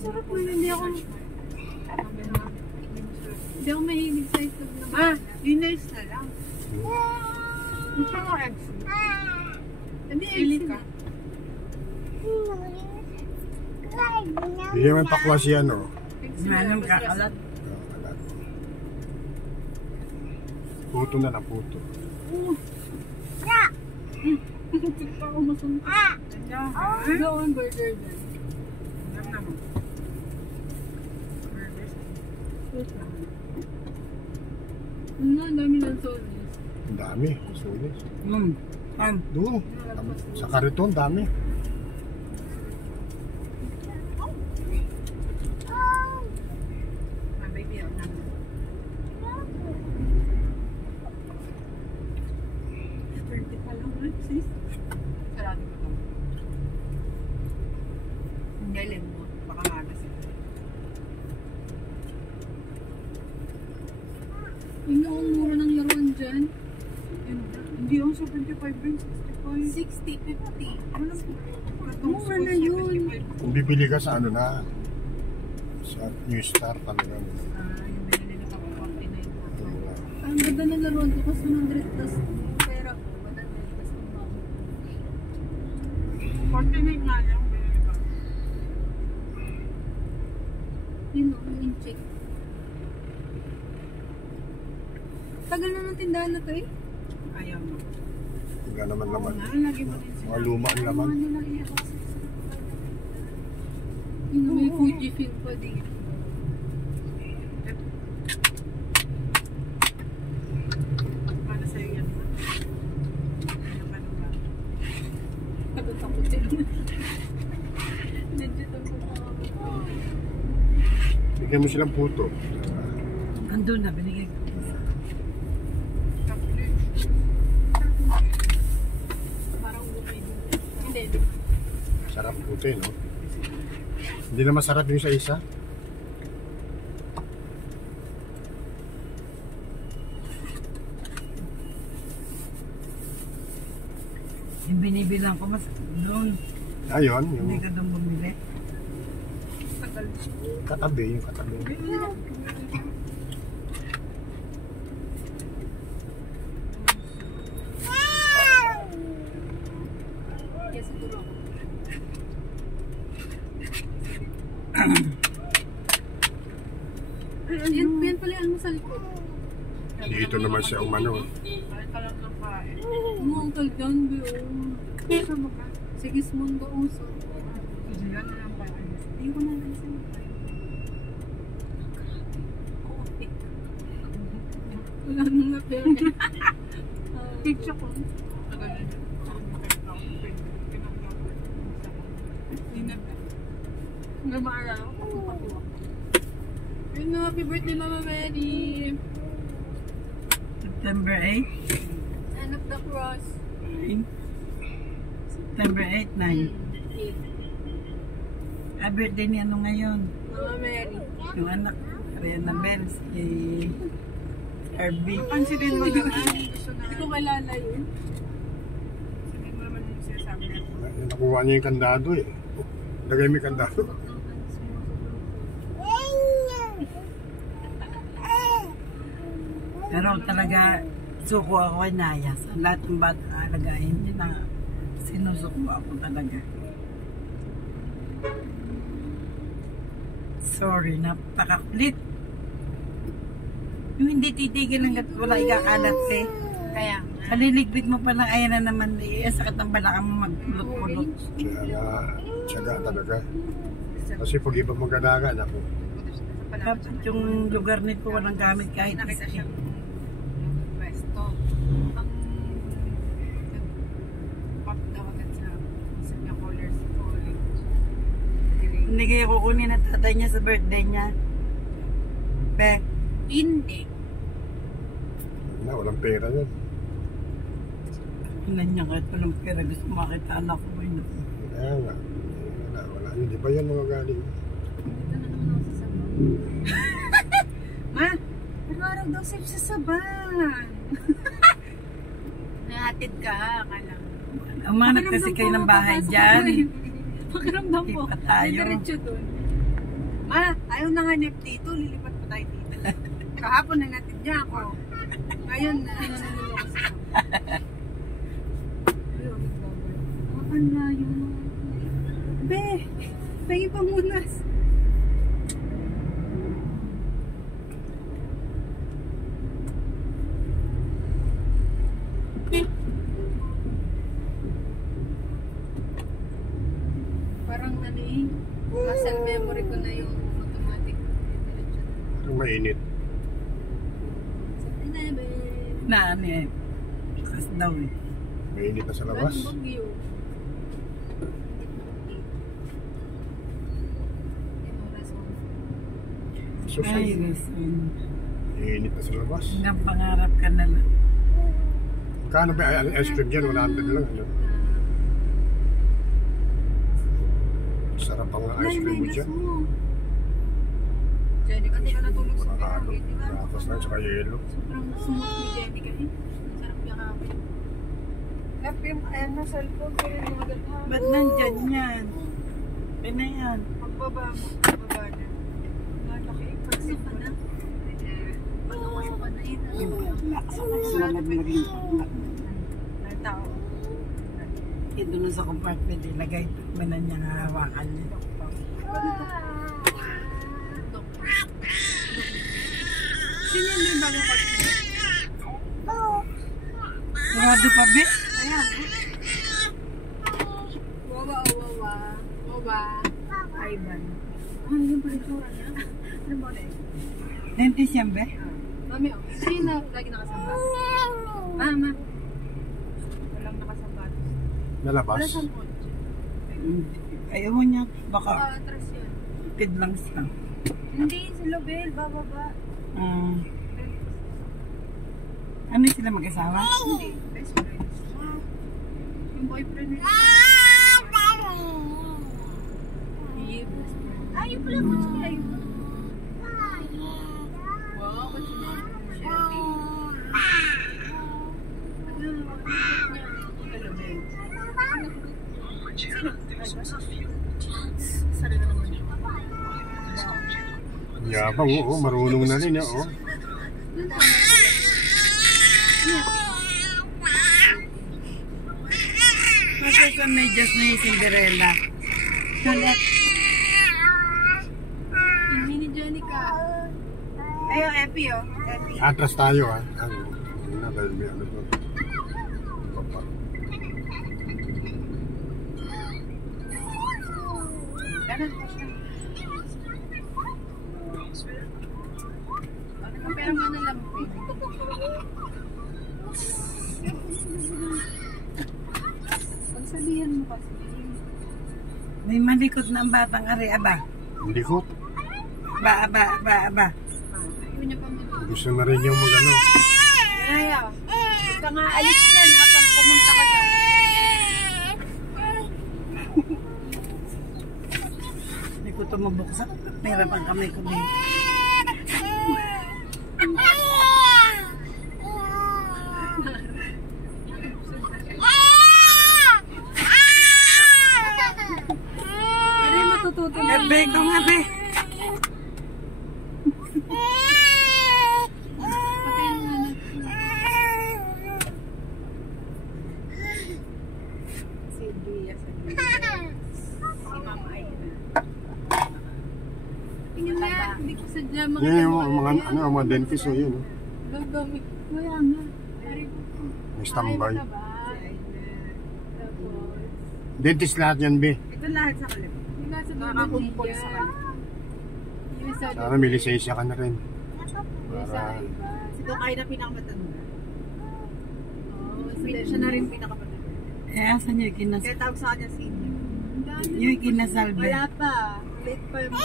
Sarap mo, hindi ako mahilig sa itlog naman. Dinners na lang. Gusto mo eggs? Hindi, eggs ka. Hindi naman pakwas yan, oh. Manong kakalat. Puto na lang, puto. Tigpa ako masunta. Gawin burger din. Ang dami ng solis. Ang dami, solis. Doon, sa kariton, dami. Sarado ko lang. Ang galing mo. Baka magas. Yung ang mura ng laruan dyan. Hindi yung 75 rin, 65. 60, 50. Mura na yun. Kung bibili ka sa ano na, sa New Star talaga. Yung binili nila ako 49. Ang ganda ng laruan ko kasi 100 plus pera ko. 100 plus 49 nga lang. Yun o, yung check. Tagal na ng tindahan na to eh. Ayaw mo. Hindi naman naman. Lagi mo din Mga luma ang laman. Yun o, may Fuji film pa din. Para sa'yo yan. Takot din. Legit ako. Bigyan mo silang puto. Andun na, binigay ko. Parang bumay din. Hindi. Sarap puto eh, no? Hindi na masarap yung sa isa. Yung binibilang ko mas doon. Ayun, Hindi yung ka doon bumili. katabi, yung katabi. Yes, siguro ako. Yan pala yung almusal ko. Dito naman siya umano. Parang ka lang ng kain. Uncle John B. Kasama ka. Sigismundo Uso. Kasi yan na lang kain. Hindi ko na lang sa'yo. Wala nang na-fair. Picture ko. Nga maalala ko kung patuwa. Yun na, happy birthday Mama Mary. September 8. End of the cross. 9. September 8, 9. Birthday ni ano ngayon? Mama Mary. Yung anak, Ariana Bell, si RB. Pansinin mo naman. Hindi ko kilala yun. Sabihin mo naman yung sinasabi natin. Nakuha niya yung kandado eh. Lagay mo yung kandado. Pero talaga, suko ako kay Naya. Sa lahat ng bata alagayin, hindi na sinusuko ako talaga. Sorry, napakakulit. Yung hindi titigil hanggat wala ikakalat eh. Kaya, Kaliligpit mo pa lang, ayan na naman, sakit ng balakang mo magpulot-pulot. Kaya nga, tiyaga talaga. Kasi pag iba magadagan ako. Dapat yung lugar nito walang gamit kahit isa. pwesto. Ang pop daw agad sa niya colors ko. Hindi kayo kukunin ng tatay niya sa birthday niya. Pe, Hindi. Na, walang pera yun. ilan niya kahit walang pera, gusto makita anak ko. Kaya nga, wala. Hindi ba yan mga galing? Dito na naman ako sa sabon. Ma, araw daw safe sa saban. Nahatid ka, akala. Umanap kasi kayo ng bahay dyan. Pakiramdam ko. Lipat tayo. Diretso dun. Ma, ayaw na nga nip dito. Lilipat pa tayo dito. Kahapon na natin niya ako. Ngayon na. Ang layo. Be, pengi pa munas. Parang ano eh, muscle memory ko na yung automatic. Parang mainit. Na ano eh. Bukas daw eh. Mainit na sa labas. Walang bagyo. So, Ay, Luzon. mainit na sa labas. Hanggang pangarap ka na lang. Kano ba ay ice cream dyan? 100 lang. Ano? Sarap ang ice cream mo dyan. Jenny, kasi ka natulog sa Makakalo. pinakit, di ba? Tapos lang sa yelo. Sobrang smooth ni Jenny kasi. Sarap niya kapit. Lap yung ayan na cellphone ko rin mga galhan. Ba't nandyan yan? Pina yan. Pagbaba mo, pagbaba na. Malaki, pagsin ka na. Malaki pa na yun. Sumalag na rin. Ng tao. Ito na sa compartment, ilagay mo na niya hawakan niya. Sino yung may bagong pagsin? Sarado pa, Be? Ayan. Wawa, wawa. Wawa. Ivan. Ano yung palitura niya? Ano ba ulit? Dentist yan, Be? Mami, oh. Sino na lagi nakasambat? Mama. Walang nakasambat. Nalabas. Wala siyang kotse. Ayaw mo niya, baka Atras yun. kidlangs lang. Hindi, si Lobel, bababa. Ano sila mag-asawa? Hindi, best friend. Yung boyfriend niya. Hindi, best friend. Ayaw pala ko siya, ayaw pala. Wow, ba't siya? Sarili naman niya. Yabang, oo. Marunong na rin, oo. Kasi sa medyas na yung Cinderella. Sulit. Hindi ni Jenica. Ayun, Epi, oh. Epi. Atras tayo, ha. Ano na, dahil may ano to. Papa. Ganun pa siya. Pero nga na lampi. Pagsabihan mo kasi. May malikot na ang batang ari, aba. Hindi ko. Aba. Ayaw niya pa mo. Gusto na rin yung mag-ano. Kaya, huwag ka nga alis dyan habang pumunta ka dyan. Hindi ko ito mabuksan. Mahirapan kami dito. Pero yung matututo na. Ebe, ikaw nga, Be. Patayin nga na. Si Bia sa si Mama Aina. Tingnan mo yan. Hindi ko sadya Yan yung mga, ano, mga dentist, o yun, oh. Gagami. Wala nga. May standby. Tapos, Dentist lahat yan, Be. ito lahat sa kalip. Yung nasa nakakakumpol sa kalip. Yung isa Sana may lisensya ka na rin. yung isa Para, iba. Si Dokay na pinakamatanda. Siya na rin pinakamatanda. Eh, asan yung kinasal? Kaya tawag sa kanya senior. Yung kinasal, Be. Wala pa. Late pa yung mga.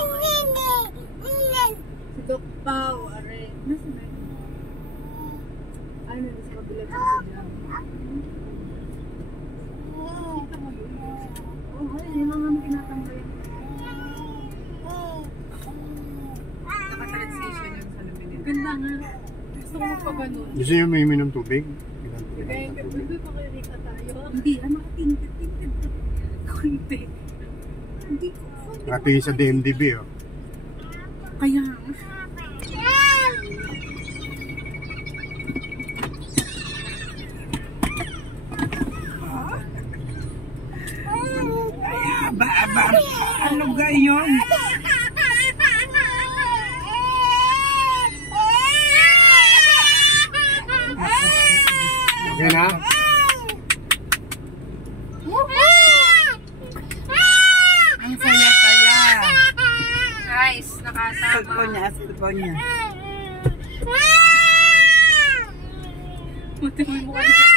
Si Doc Pao, are. Nasa na? Ano, nasa kabilang sa jam. Kita mo yun? Oh, ay, yun ang mga tinatambay. Ganda nga. Gusto ko pa ganun. Gusto niyo may uminom tubig? Kaya nga, bebe, pakirita tayo. Hindi, tinted. Kunti. Hindi ko. Nakatingin sa DMDB, oh. Kaya nga. Ano gayon? Okay na? Ang saya-saya. Guys, nakasama. Cellphone niya. Buti mo yung mukha dyan.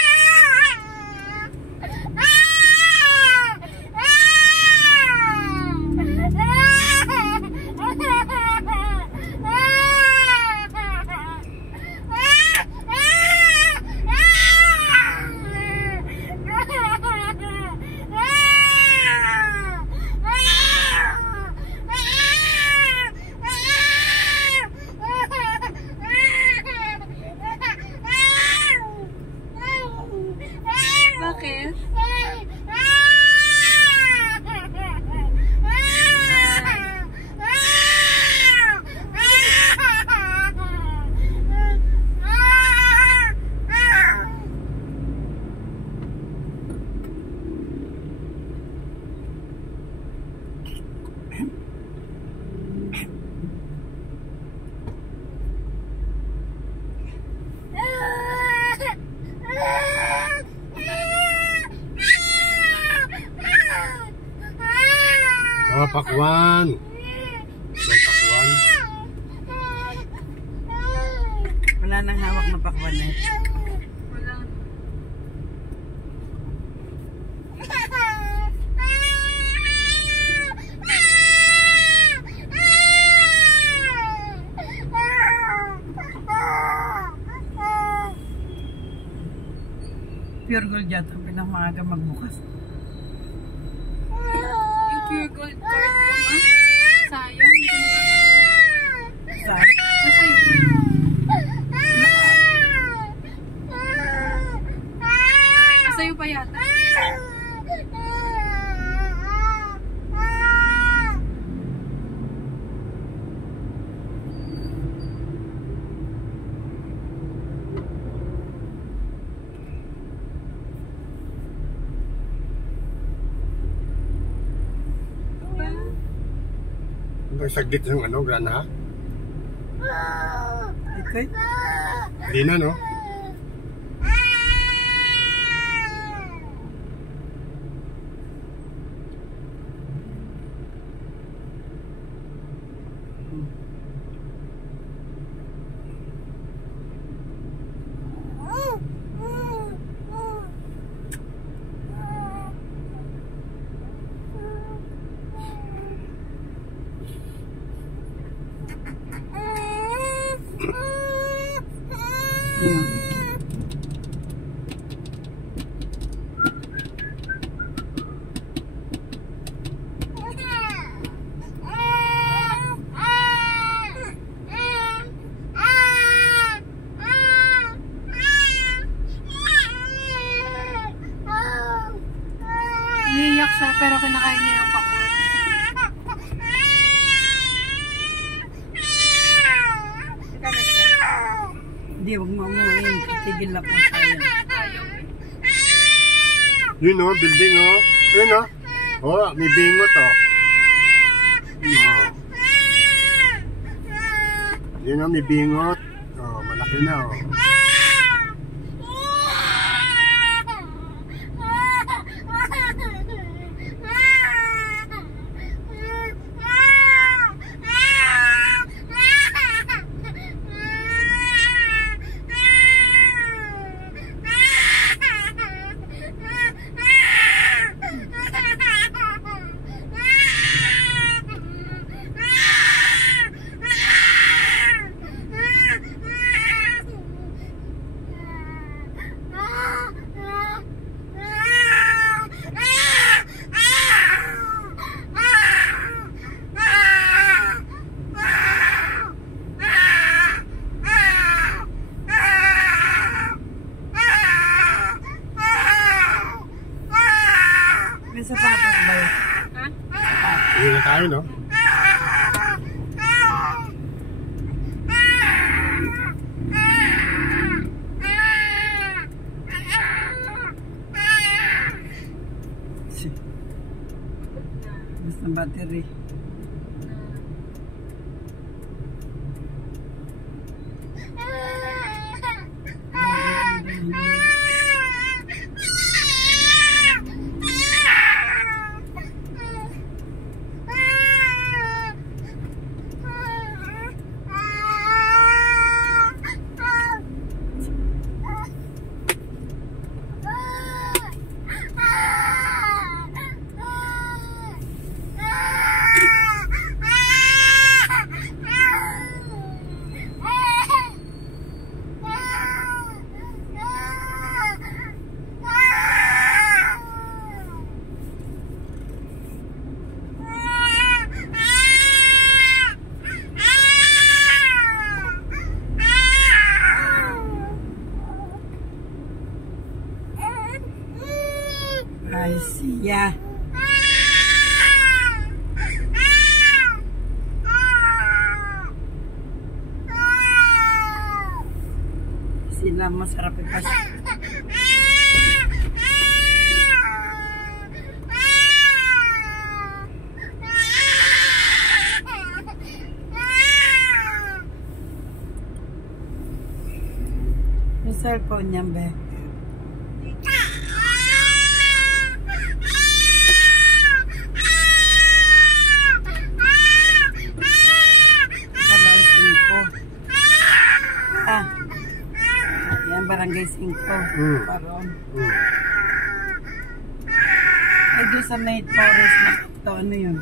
Bakit? Oh, pakwan. Yung pakwan. Wala nang hawak na pakwanet. Wala. Pure gold yata ang pinakamaga magbukas. Yung pure gold card ko ma. Sayang. Hindi ko nakakain. Saan? Nasa'yo. Nasa'yo pa yata. Hanggang saglit yung ano, grana. Okay. Hindi na, no? Ayun. Iiyak siya pero kinakain niya yung pakwan. Hindi, huwag mo amuin. Tigil ako sa'yo. Ayaw. Yun, oh, building, oh. Yun, oh. Oh, may bingot, oh. Oh. Yun, oh, may bingot. Oh, malaki na, oh. Ayun, no? Basta battery. Ay, siya. Sila masarap ipas. Yung cellphone niya, be. Yan, Barangay 5. Paron. Ay, doon sa Night Forest na ito, ano yun?